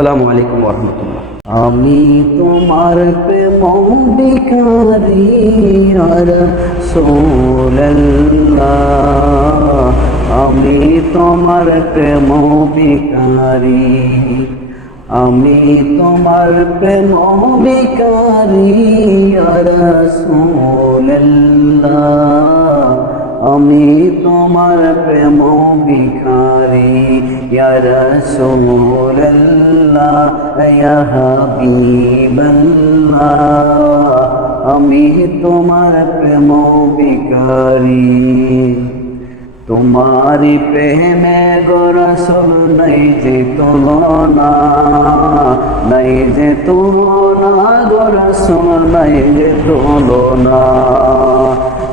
আসসালামু আলাইকুম ওয়া রাহমাতুল্লাহ। আমি তোমার প্রেম ভিখারি ইয়া রাসূলুল্লাহ, আমি তোমার প্রেম ভিখারি, আমি তোমার প্রেম ভিখারি ইয়া রাসূলুল্লাহ, আমি তোমার প্রেম ভিখারি ইয়া রাসূলুল্লাহ, ইয়া হাবিবাল্লাহ, আমি তোমার প্রেম ভিখারি। তোমারি প্রেমে গো রাসূল নাই যে তুলনা, নাই যে তুলনা গো রাসূল নাই যে তুলনা,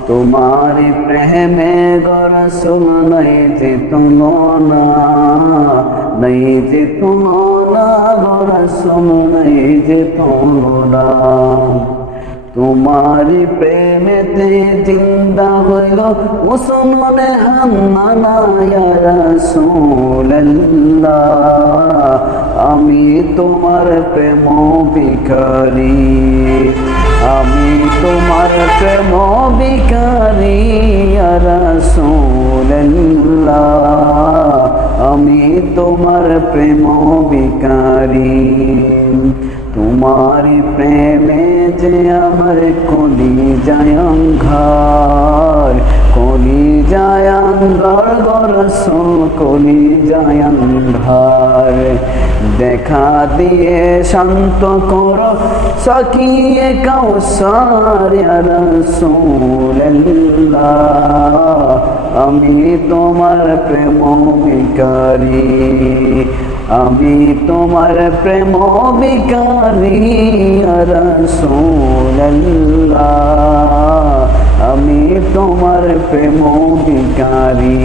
তোমারি প্রেমে গো রাসূল নাই যে তুলনা, নাই যে তুলনা গো রাসূল নাই যে তুলনা। তোমারি প্রেমেতে জিন্দা হইল মুসলমানে হান্নানা ইয়া রাসূলুল্লাহ, আমি তোমার প্রেম ভিখারি, আমি তোমার প্রেম ভিখারি ইয়া রাসূলুল্লাহ, আমি তোমার প্রেম ভিখারি। তোমারি প্রেমে যে আমার কলিজায় অঙ্গার, কলিজায় অঙ্গার গো রাসূল কলিজায় অঙ্গার, দেখা দিয়ে শান্ত করো সাকিয়ে কাউসার ইয়া রাসূলুল্লাহ, আমি তোমার প্রেম ভিখারি, আমি তোমার প্রেম ভিখারি ইয়া রাসূলুল্লাহ, আমি তোমার প্রেম ভিখারি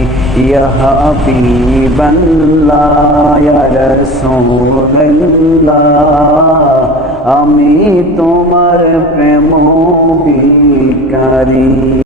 ইয়া হাবিবাল্লাহ, ইয়া রাসূলুল্লাহ, আমি তোমার প্রেম ভিখারি।